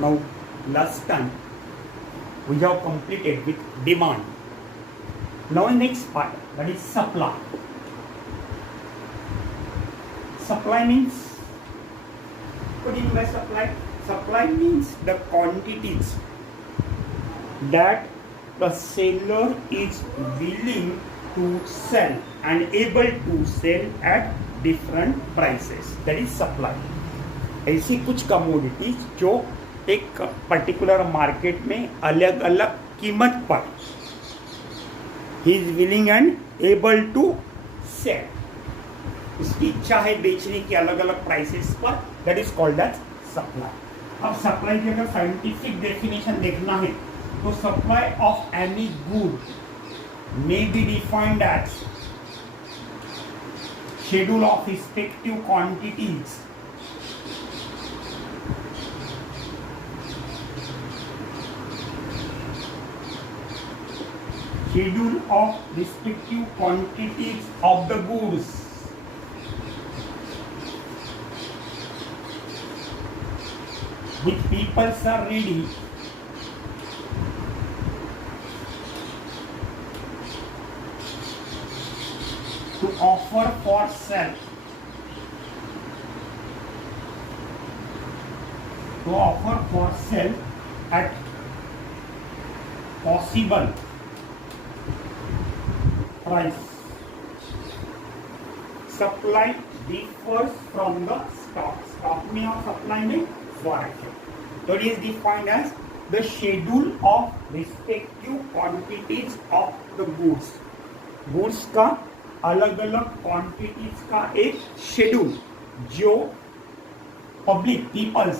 Now, last time we have completed with demand. Now, next part, that is supply. Supply means, what do you mean by supply? Supply means the quantities that the seller is willing to sell and able to sell at different prices. That is supply. ऐसी कुछ commodities जो एक particular market में अलग अलग कीमत पर he is willing and able to sell, इसकी इच्छा है बेचने की अलग अलग प्राइसेस पर, that is called as supply. अब सप्लाई की अगर साइंटिफिक डेफिनेशन देखना है तो supply of any good may be defined as schedule of respective quantities of the goods which people are ready to offer for sale, at possible price. Supply differs from the stock. Stock में और supply में फर्क है. So it is defined as the schedule of respective quantities of the goods. Goods का अलग अलग quantities का एक शेड्यूल जो public peoples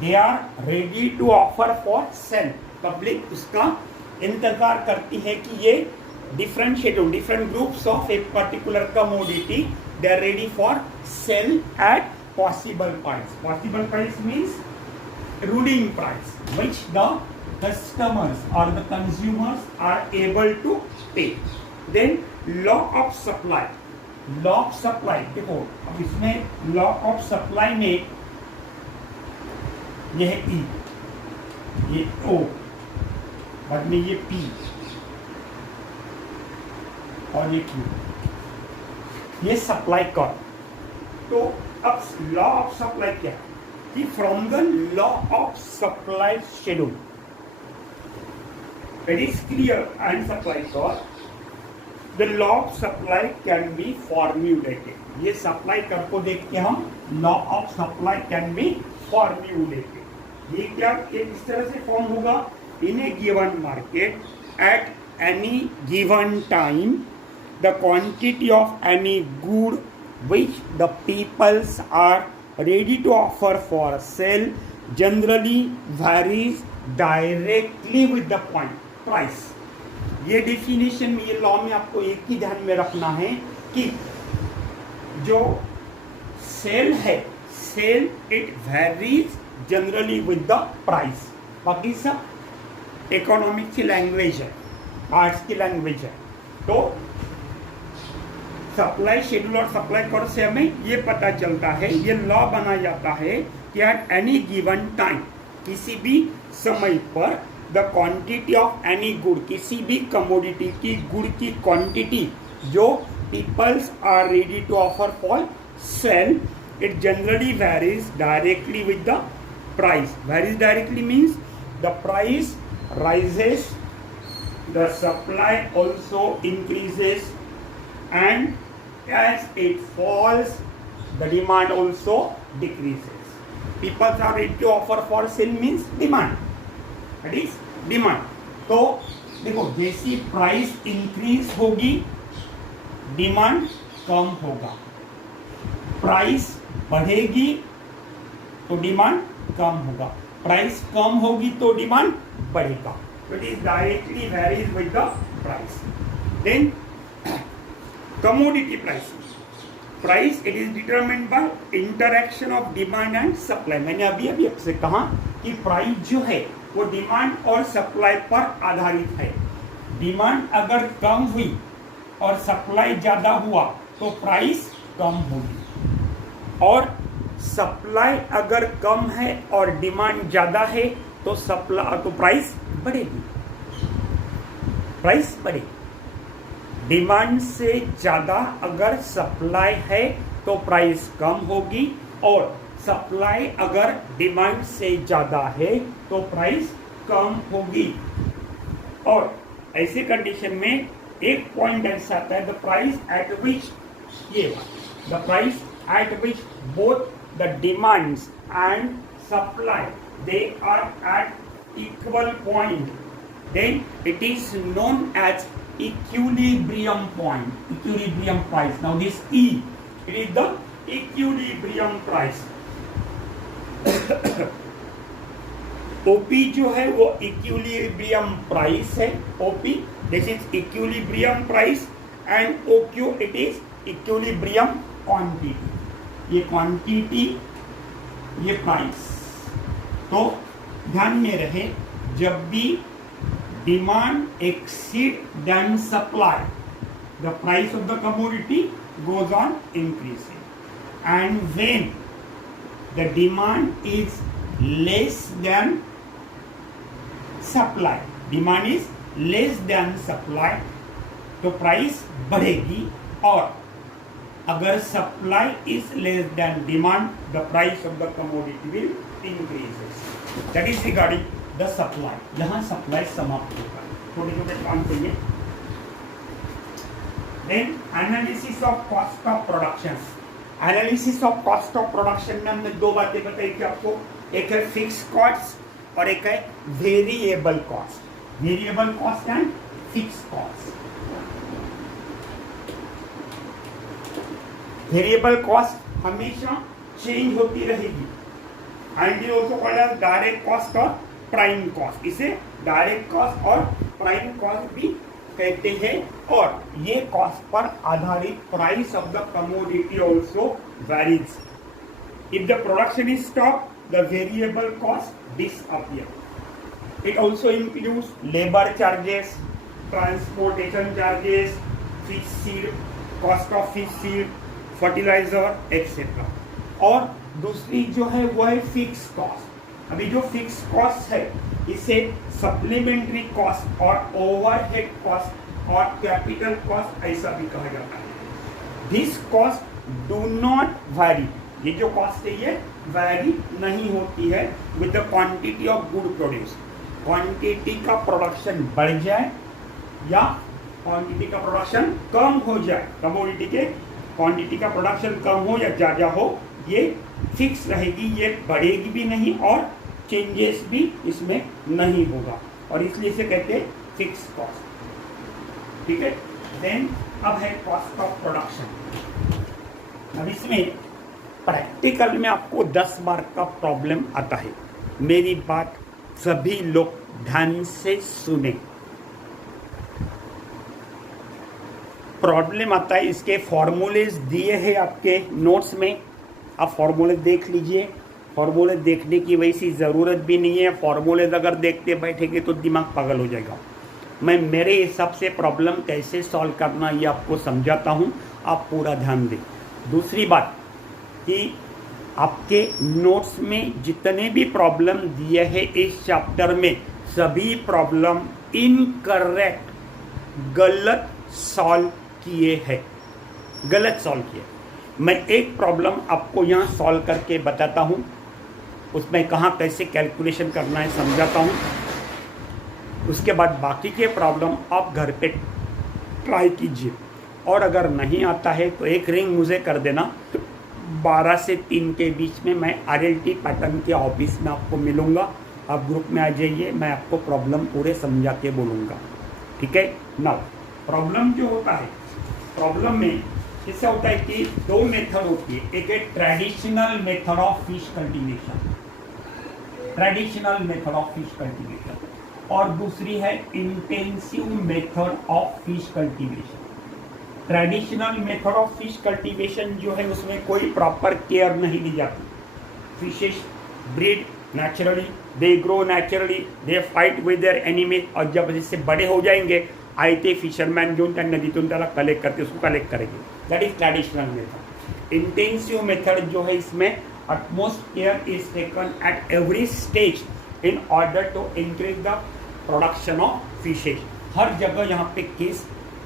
they are ready to offer for sale. Public उसका इंतजार करती है कि ये different schedule, different groups of a particular commodity they are ready for sale at possible price. Possible price means ruling price which the customers और the consumers are able to pay. Then law of supply. Law of supply देखो, अब इसमें law of supply में यह है ई, ये ओ, बाद में ये पी और ये क्यू, ये सप्लाई कर. तो अब लॉ ऑफ सप्लाई क्या है कि from the law of supply schedule it is clear and supply कर the law of supply can be formulated. ये सप्लाई कर को देख के हम law of supply can be formulated. ये क्या इस तरह से फॉर्म होगा? in a given market at any given time the quantity of any good which the peoples are ready to offer for sale generally varies directly with the price. ये definition में, ये law में आपको एक ही ध्यान में रखना है कि जो सेल है, sell it varies generally with the price. बाकी सब इकोनॉमिक्स की लैंग्वेज है, आर्ट्स की लैंग्वेज है. तो सप्लाई शेड्यूल और सप्लाई कर्व से हमें ये पता चलता है, ये लॉ बना जाता है कि एट एनी गिवन टाइम, किसी भी समय पर, the quantity of any good, किसी भी कमोडिटी की गुड की क्वांटिटी जो peoples are ready to offer for sale, it generally varies directly with the price. Varies directly means the price rises, the supply also increases, and as it falls the demand also decreases. People are ready to offer for sale means demand, that is demand. तो देखो, जैसी price increase होगी demand कम होगा, price बढ़ेगी तो demand कम होगा, price कम होगी तो डिमांड बढ़ेगा. It is directly varies with the price. Then commodity price. Price it is determined by interaction of demand and supply. मैंने अभी आपसे कहा कि प्राइस जो है वो डिमांड और सप्लाई पर आधारित है. डिमांड अगर कम हुई और सप्लाई ज़्यादा हुआ तो प्राइस कम होगी, और सप्लाई अगर कम है और डिमांड ज्यादा है तो प्राइस बढ़ेगी, प्राइस बढ़ेगी। डिमांड से ज्यादा अगर सप्लाई है तो प्राइस कम होगी, और सप्लाई अगर डिमांड से ज्यादा है तो प्राइस कम होगी। और ऐसे कंडीशन में एक पॉइंट ऐसा आता है, द प्राइस एट विच, ये the price at which both the demands and supply they are at equal point, then it is known as equilibrium point, equilibrium price. Now this E, it is the equilibrium price. OP जो है वो equilibrium price है, OP this is equilibrium price, and OQ it is equilibrium quantity. ये quantity, ये price। तो ध्यान में रहे, जब भी demand exceed than supply, the price of the commodity goes on increasing, and when the demand is less than supply, demand is less than supply, तो price बढ़ेगी, और अगर supply is less than demand, the price of the commodity will increase. That is regarding the supply. यहाँ supply समाप्त होगा, छोटे छोटे काम करिए। Then analysis of cost of production. Analysis of cost of production में हमने दो बातें बताई कि आपको, एक है फिक्स कॉस्ट और एक है variable cost. Variable cost and fix cost. Variable cost हमेशा चेंज होती रहेगी, and it also called as direct cost और प्राइम कॉस्ट। इसे डायरेक्ट कॉस्ट और प्राइम कॉस्ट भी कहते हैं, और ये कॉस्ट पर आधारित price of the commodity also varies. If the production is stop, the variable cost disappear. It also includes labour charges, transportation charges, fish seed, cost of fish seed, fertiliser etcetera. और दूसरी जो है वो है fix cost. अभी जो fix cost है इसे सप्लीमेंट्री कॉस्ट और ओवरहेड कॉस्ट और कैपिटल कॉस्ट ऐसा भी कहा जाता है। This cost do not vary, ये जो कॉस्ट है ये वैरी नहीं होती है with the quantity of good produce. क्वांटिटी का प्रोडक्शन बढ़ जाए या क्वांटिटी का प्रोडक्शन कम हो जाए, कमोडिटी के क्वांटिटी का प्रोडक्शन कम हो या ज़्यादा हो, ये फिक्स रहेगी, ये बढ़ेगी भी नहीं और चेंजेस भी इसमें नहीं होगा, और इसलिए इसे कहते हैं फिक्स कॉस्ट। ठीक है। देन अब है कॉस्ट ऑफ प्रोडक्शन। अब इसमें प्रैक्टिकल में आपको 10 बार का प्रॉब्लम आता है। मेरी बात सभी लोग ध्यान से सुने। प्रॉब्लम आता है, इसके फॉर्मूलेज दिए हैं आपके नोट्स में, आप फॉर्मूले देख लीजिए। फॉर्मूले देखने की वैसी ज़रूरत भी नहीं है, फॉर्मूलेज अगर देखते बैठेंगे तो दिमाग पागल हो जाएगा। मैं मेरे हिसाब से प्रॉब्लम कैसे सॉल्व करना ये आपको समझाता हूँ, आप पूरा ध्यान दें। दूसरी बात कि आपके नोट्स में जितने भी प्रॉब्लम दिए हैं इस चैप्टर में, सभी प्रॉब्लम इनकरेक्ट, गलत सॉल्व किए हैं, गलत सॉल्व किए। मैं एक प्रॉब्लम आपको यहाँ सॉल्व करके बताता हूँ, उसमें कहाँ कैसे कैलकुलेशन करना है समझाता हूँ। उसके बाद बाकी के प्रॉब्लम आप घर पे ट्राई कीजिए, और अगर नहीं आता है तो एक रिंग मुझे कर देना। 12 से 3 के बीच में मैं RLT पैटर्न के ऑफिस में आपको मिलूँगा, आप ग्रुप में आ जाइए, मैं आपको प्रॉब्लम पूरे समझा के बोलूँगा। ठीक है ना। प्रॉब्लम जो होता है, प्रॉब्लम में ऐसा होता है कि 2 मेथड होती है। एक है traditional method of fish cultivation, traditional method of fish cultivation, और दूसरी है intensive method of fish cultivation. Traditional method of fish cultivation जो है उसमें कोई प्रॉपर केयर नहीं ली जाती। Fishes breed naturally, they grow naturally, they fight with their enemy, और जब इससे बड़े हो जाएंगे आयते फिशरमैन घेऊन त्या नदीतून त्याला कलेक्ट करते, उसको कलेक्ट करेंगे। That is traditional method. Intensive method जो है इसमें utmost care is taken at every stage in order to increase the production of fishes. हर जगह यहाँ पे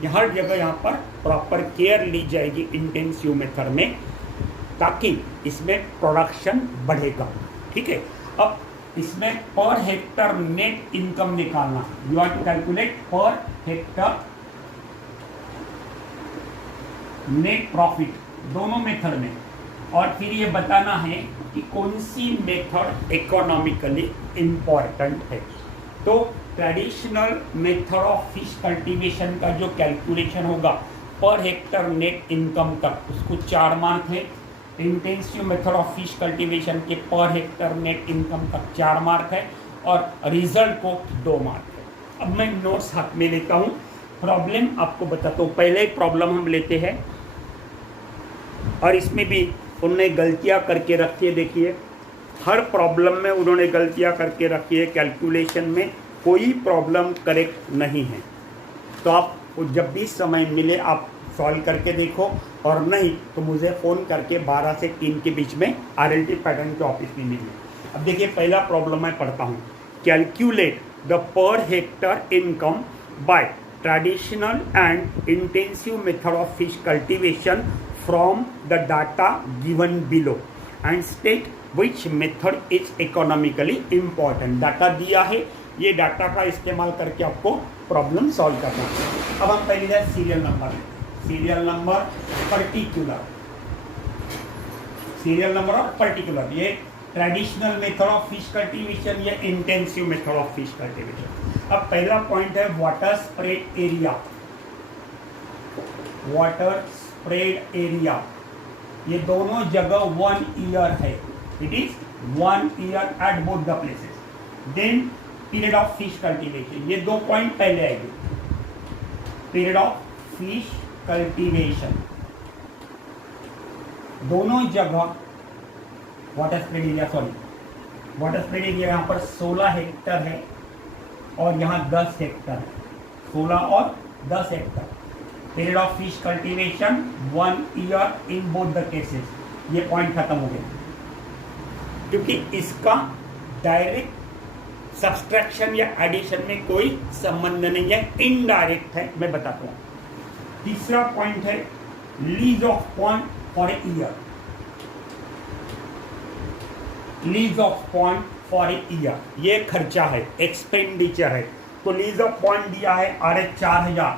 हर जगह यहाँ पर प्रॉपर केयर ली जाएगी इंटेंसिव मेथड में, ताकि इसमें प्रोडक्शन बढ़ेगा। ठीक है, अब इसमें पर हेक्टर नेट इनकम निकालना, you are to calculate per hectare net profit दोनों मेथड में, और फिर ये बताना है कि कौन सी मेथड इकोनॉमिकली इंपॉर्टेंट है। तो traditional method of fish cultivation का जो कैलकुलेशन होगा पर हेक्टर नेट इनकम का, उसको 4 मार्क है। Intensive method of fish cultivation के पर हेक्टर नेट इनकम का 4 मार्क है, और रिजल्ट को 2 मार्क है। अब मैं नोट्स हाथ में लेता हूँ, प्रॉब्लम आपको बताता हूँ। पहले प्रॉब्लम हम लेते हैं, और इसमें भी उन्होंने गलतियाँ करके रखी है। देखिए, हर प्रॉब्लम में उन्होंने गलतियाँ करके रखी है, कैलकुलेशन में कोई प्रॉब्लम करेक्ट नहीं है। तो आप जब भी समय मिले आप सॉल्व करके देखो, और नहीं तो मुझे फ़ोन करके 12 से 3 के बीच में RLT पैटर्न के ऑफिस में मिलिए। अब देखिए, पहला प्रॉब्लम मैं पढ़ता हूँ। Calculate the per hectare income by traditional and intensive method of fish cultivation from the data given below and state which method is economically important. Data दिया है, ये डाटा का इस्तेमाल करके आपको प्रॉब्लम सॉल्व करना है। अब हम पहले जाए सीरियल नंबर और पर्टिकुलर, ये traditional method of fish cultivation या intensive method of fish cultivation. अब पहला पॉइंट है वाटर स्प्रेड एरिया। ये दोनों जगह 1 ईयर है, it is 1 year at both the places. Then period of fish cultivation, ये 2 पॉइंट पहले आएंगे। पीरियड ऑफ फिश कल्टीवेशन, दोनों जगह वाटर स्प्रेड एरिया यहाँ पर 16 हेक्टर है, और यहाँ 10 हेक्टर है, 16 और 10 Hector. Period of fish cultivation 1 year in both the cases. ये पॉइंट खत्म हो गया, क्योंकि इसका डायरेक्ट सब्सट्रैक्शन या एडिशन में कोई संबंध नहीं है, इनडायरेक्ट है, मैं बताता हूँ। तीसरा पॉइंट है lease of point for a year. Lease of point for a year, ये खर्चा है, एक्सपेंडिचर है। तो लीज ऑफ पॉइंट दिया है RS 4000,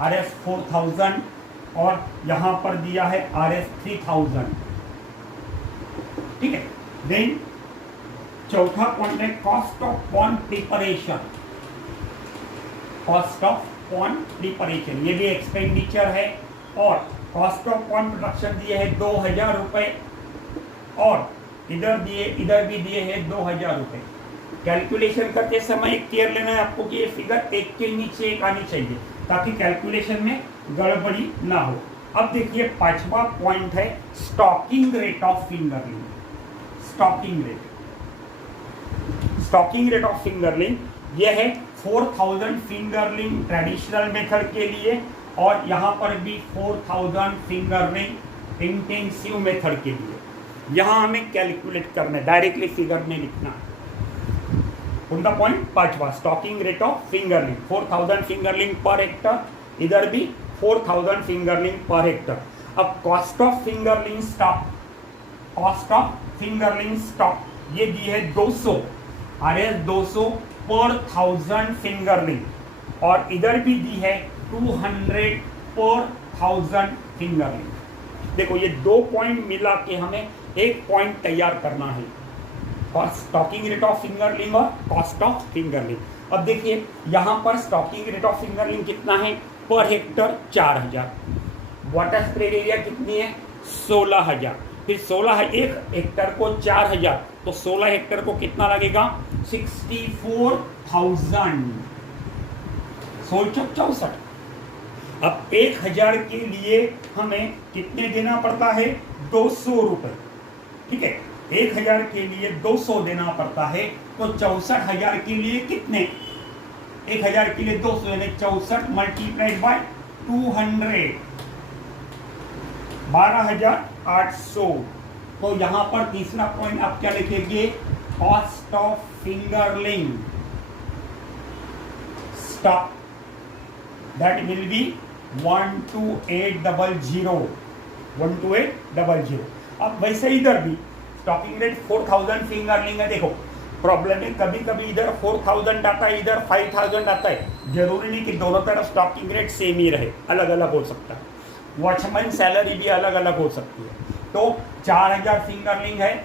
RS 4000, और यहाँ पर दिया है RS 3000। ठीक है, देन चौथा पॉइंट है कॉस्ट ऑफ पॉन्ड प्रिपरेशन। ये भी एक्सपेंडिचर है, और कॉस्ट ऑफ पॉन्ड प्रोडक्शन दिए है 2000 रुपये, और इधर भी दिए हैं 2000 रुपये। कैलकुलेशन करते समय केयर लेना है आपको कि ये फिगर एक के नीचे एक आनी चाहिए, ताकि कैलकुलेशन में गड़बड़ी ना हो। अब देखिए, 5वां पॉइंट है stocking rate of fingerling. Stocking rate of fingerling यह है 4000 फिंगरलिंग ट्रेडिशनल मेथड के लिए, और यहाँ पर भी 4000 फिंगरलिंग इंटेंसिव मेथड के लिए। यहाँ हमें कैलकुलेट करना है, डायरेक्टली फिगर में लिखना है। उनका पॉइंट 5वां, stocking rate of fingerling 4000 fingerling per hectare, इधर भी 4000 फिंगरलिंग पर हेक्टर। अब कॉस्ट ऑफ फिंगरलिंग स्टॉक ये दी है 200, RS 200 पर 1000 फिंगरलिंग, और इधर भी दी है 200 पर 1000 फिंगरलिंग। देखो, ये 2 पॉइंट मिला के हमें एक पॉइंट तैयार करना है, और स्टॉकिंग रेट ऑफ फिंगरलिंग और कॉस्ट ऑफ फिंगरलिंग। अब देखिए, यहाँ पर स्टॉकिंग रेट ऑफ फिंगरलिंग कितना है per hectare 4000, water spread area कितनी है 16000, फिर 1 हेक्टर को 4000, तो 16 हेक्टर को कितना लगेगा 64,000, 1664। अब 1000 के लिए हमें कितने देना पड़ता है 200 रुपये। ठीक है, 1000 के लिए 200 देना पड़ता है, तो 64,000 के लिए कितने, 1000 के लिए 200 यानी 64 मल्टीप्लाइड बाय 200, 12,800 तो यहां पर तीसरा पॉइंट आप क्या लिखेंगे, cost of fingerling stock, that will B 12800, 12800। अब वैसे इधर भी स्टॉकिंग रेट 4000 फिंगरलिंग है। देखो प्रॉब्लम है, कभी कभी इधर 4000 आता है, इधर 5000 आता है। जरूरी नहीं कि दोनों तरफ स्टॉकिंग रेट सेम ही रहे, अलग अलग हो सकता है। वॉचमैन सैलरी भी अलग अलग हो सकती है। तो 4000 फिंगरलिंग है,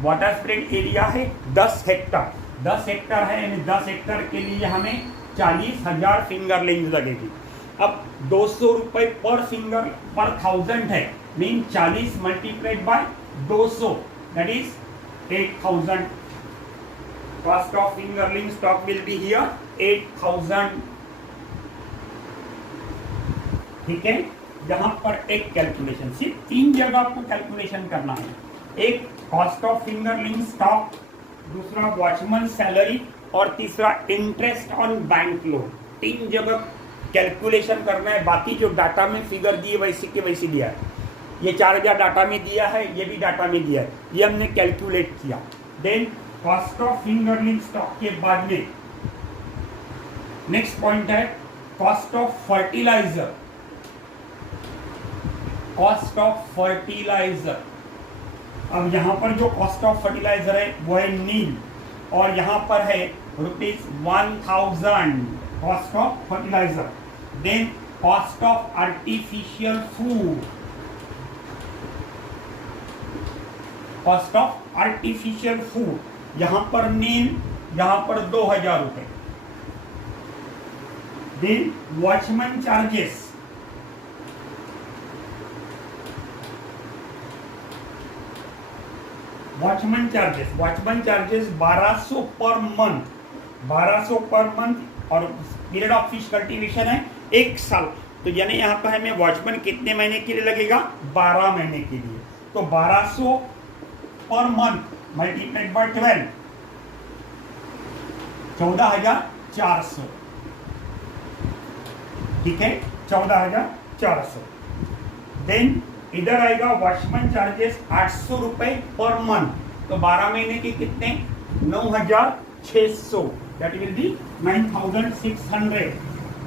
वाटर स्प्रेड एरिया है 10 हेक्टर, 10 हेक्टर है, यानी 10 हेक्टर के लिए हमें 40,000 फिंगरलिंग लगेगी। अब 200 रुपए पर फिंगर पर 1000 है, mean 40 multiplied by 200, that is 8000। Cost of fingerling stock will be here 8000। ठीक है, यहां पर एक कैलकुलेशन, सिर्फ 3 जगह आपको कैलकुलेशन करना है। एक कॉस्ट ऑफ फिंगरलिंग स्टॉक, दूसरा वॉचमैन सैलरी और तीसरा इंटरेस्ट ऑन बैंक लोन। 3 जगह कैलकुलेशन करना है। बाकी जो डाटा में फिगर दिए वैसे के वैसे दिया है। ये 4000 डाटा में दिया है, ये भी डाटा में दिया है, ये हमने कैलकुलेट किया। Then cost of fingerling stock के बाद में नेक्स्ट पॉइंट है cost of fertiliser. Cost of fertiliser, अब यहां पर जो कॉस्ट ऑफ फर्टिलाइजर है वो है नील, और यहां पर है ₹1000 cost of fertiliser. Then cost of artificial food, cost of artificial food, यहां पर नील, यहां पर 2000 रुपए। Then watchman charges, watchman charges 1200 per month, 1200 per month, और पीरियड ऑफ फिश कल्टीवेशन है 1 साल। तो यानी यहाँ पर हमें वॉचमैन कितने महीने के लिए लगेगा, 12 महीने के लिए। तो 1200 पर मंथ मल्टीप्लाइड बाय 12, 14400। ठीक है, 14400। देन इधर आएगा वॉचमैन चार्जेस 800 रुपए पर मंथ, तो 12 महीने के कितने, 9600, that will be 9600।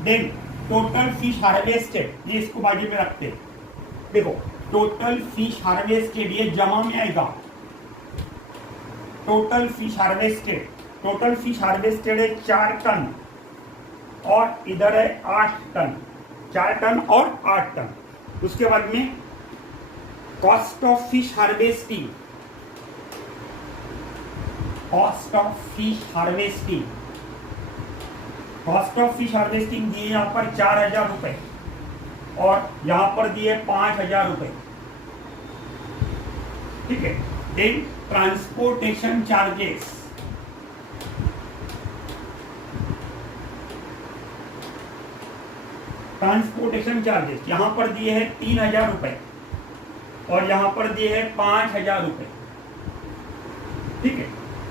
Then total fish harvested, ये इसको बाजू में रखते हैं। देखो टोटल फिश हार्वेस्टेड ये जमा में आएगा, total fish harvested, total fish harvested है 4 टन, और इधर है 8 टन, 4 टन और 8 टन। उसके बाद में cost of fish harvesting, cost of fish harvesting, cost of fish harvesting दिए यहाँ पर 4000 रुपए, और यहाँ पर दिए 5000 रुपए। ठीक है, then transportation charges, transportation charges यहां पर दिए हैं 3000 रुपए, और यहां पर दिए हैं 5000 रुपए। ठीक है,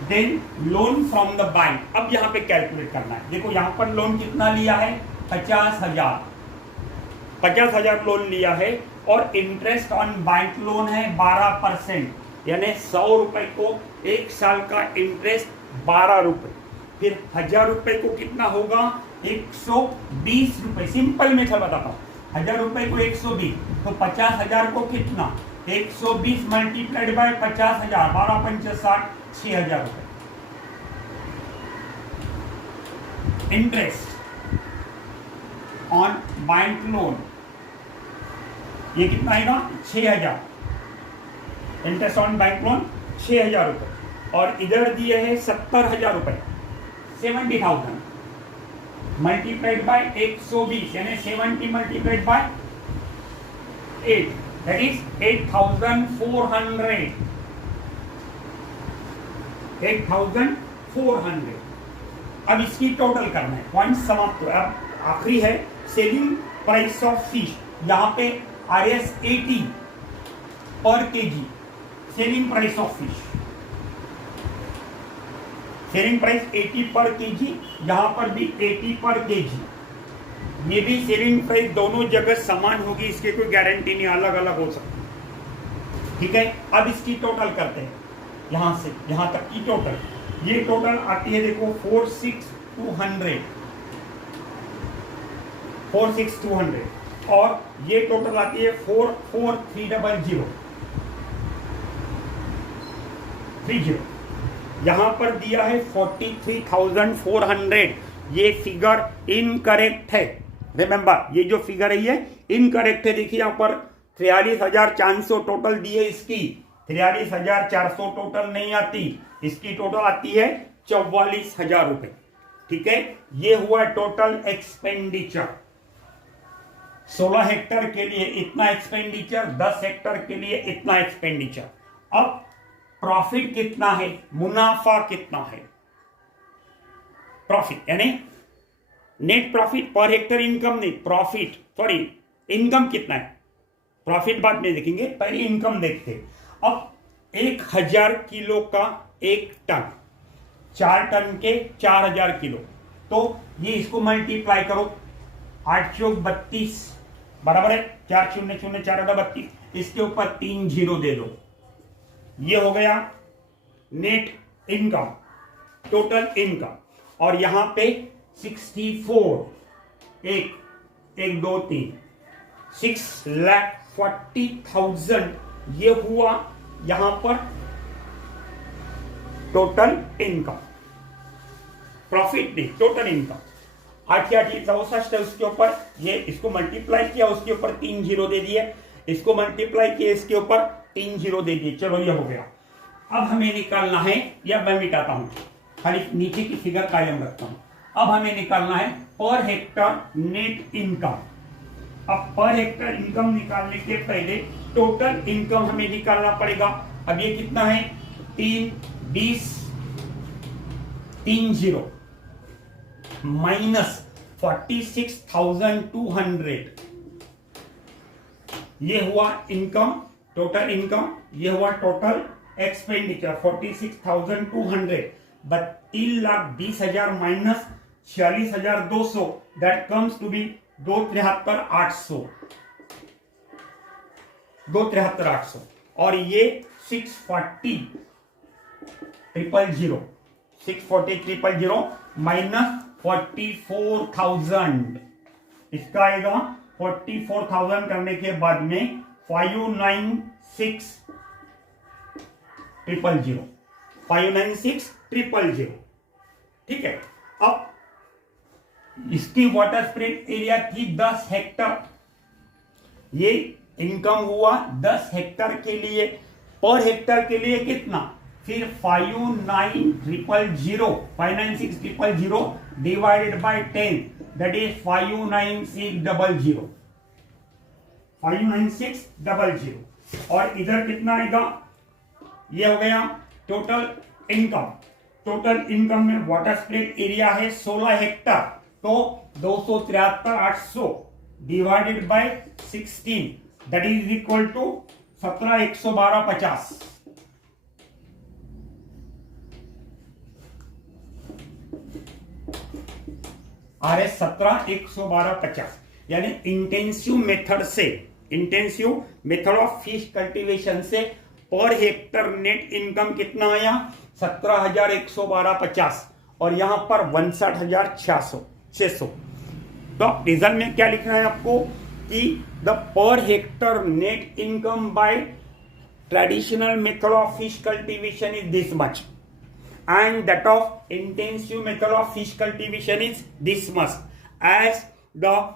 then loan from the bank, अब यहां पे कैलकुलेट करना है। देखो यहां पर लोन कितना लिया है, 50,000 लोन लिया है, और इंटरेस्ट ऑन बैंक लोन है 12%, यानी 100 रुपए को 1 साल का इंटरेस्ट 12 रुपए। फिर 1000 रुपए को कितना होगा, 120 रुपए। सिंपल मेथड बताता हूँ, 1000 रुपए को 120, तो 50,000 को कितना, 120 मल्टीप्लाइड बाय 50,000, 12 पंच 60, 6000 रुपए। इंटरेस्ट ऑन बैंक लोन ये कितना आएगा, 6000। इंटरेस्ट ऑन बैंक लोन 6000 रुपए, और इधर दिए हैं 70,000 रुपए, 70,000 मल्टीप्लाइड बाय 120, यानी 70 मल्टीप्लाइड बाय 8, दैट इज 8400, 8400। अब इसकी टोटल करना है, पॉइंट समाप्त हो। अब आखिरी है सेलिंग प्राइस ऑफ फिश, यहाँ पे RS 80 पर KG, selling price of fish, selling price 80 पर केजी, यहां पर भी 80 पर केजी। ये भी सेलिंग प्राइस दोनों जगह समान होगी, इसकी कोई गारंटी नहीं, अलग अलग हो सकती। ठीक है, अब इसकी टोटल करते हैं, यहां से यहां तक की टोटल। ये टोटल आती है देखो 46200 और ये टोटल आती है 44330। यहां पर दिया है 43,400। ये फिगर इनकरेक्ट है। रिमेंबर, ये जो फिगर है ये इनकरेक्ट है। देखिए यहां पर 43,400 टोटल दी है इसकी, 43,400 टोटल नहीं आती, इसकी टोटल आती है 44,000 रुपए। ठीक है, ये हुआ टोटल एक्सपेंडिचर। 16 हेक्टर के लिए इतना एक्सपेंडिचर, 10 हेक्टर के लिए इतना एक्सपेंडिचर। अब प्रॉफिट कितना है, मुनाफा कितना है, प्रॉफिट यानी net profit per hectare, income नहीं, प्रॉफिट सॉरी इनकम कितना है, प्रॉफिट बाद में देखेंगे, पहले इनकम देखते हैं। अब 1000 किलो का 1 टन, 4 टन के 4000 किलो, तो ये इसको मल्टीप्लाई करो 832 बराबर है 400 इसके ऊपर 3 जीरो दे दो। ये हो गया नेट इनकम, टोटल इनकम। और यहां पे 64 1 1 2 3 6,40,000 ये हुआ यहां पर टोटल इनकम, प्रॉफिट नहीं, टोटल इनकम। 8,64 उसके ऊपर ये इसको मल्टीप्लाई किया, उसके ऊपर 3 जीरो दे दिए, इसको मल्टीप्लाई किया, इसके ऊपर 3 जीरो दे दिए। चलो ये हो गया। अब हमें निकालना है, या मैं मिटाता हूं, खाली नीचे की फिगर कायम रखता हूं। अब हमें निकालना है पर हेक्टर नेट इनकम। अब पर हेक्टर इनकम निकालने के पहले टोटल इनकम हमें निकालना पड़ेगा। अब ये कितना है 3 माइनस 46,200, ये हुआ इनकम, टोटल इनकम। ये हुआ total expenditure 46,200। 3,20,000 minus 46,200, that comes to be 2,73,800। और ये 640,000 माइनस 44,000, इसका आएगा 44,000 करने के बाद में 596,000। ठीक है, अब इसकी वाटर स्प्रेड एरिया थी 10 हेक्टर। ये इनकम हुआ 10 हेक्टर के लिए, पर हेक्टर के लिए कितना, फिर 596,000 डिवाइडेड बाय 10, दैट इज 596,000। और इधर कितना आएगा, ये हो गया टोटल इनकम। टोटल इनकम में वाटर स्प्रेड एरिया है 16 हेक्टर, तो 273,800 divided by 16, that is equal to 17,112.50। RS 17,112.50। यानी intensive method of fish cultivation से पर हेक्टर नेट इनकम कितना आया 17,112.50 और यहां पर 62,600। तो रिजल्ट में क्या लिखना है आपको कि द पर hectare net income by traditional method of fish cultivation is this much and that of intensive method of fish cultivation is this much, as the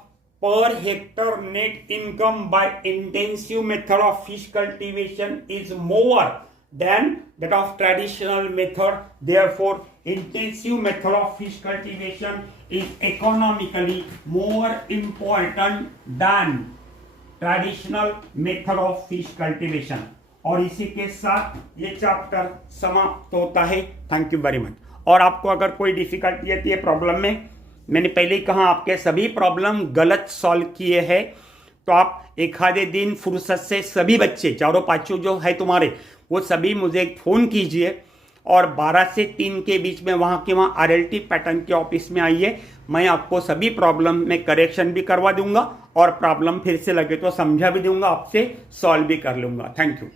per hectare net income by intensive method of fish cultivation is more than that of traditional method. Therefore intensive method of fish cultivation is economically more important than traditional method of fish cultivation. और इसी के साथ ये chapter समाप्त होता है। Thank you very much. और आपको अगर कोई डिफिकल्टी आती है प्रॉब्लम में, मैंने पहले ही कहा आपके सभी प्रॉब्लम गलत सॉल्व किए हैं, तो आप एक आधे दिन फुर्सत से सभी बच्चे 4-5 जो है तुम्हारे, वो सभी मुझे फ़ोन कीजिए और 12 से 3 के बीच में वहाँ RLT पैटर्न के ऑफिस में आइए। मैं आपको सभी प्रॉब्लम में करेक्शन भी करवा दूंगा और प्रॉब्लम फिर से लगे तो समझा भी दूंगा, आपसे सॉल्व भी कर लूंगा। Thank you.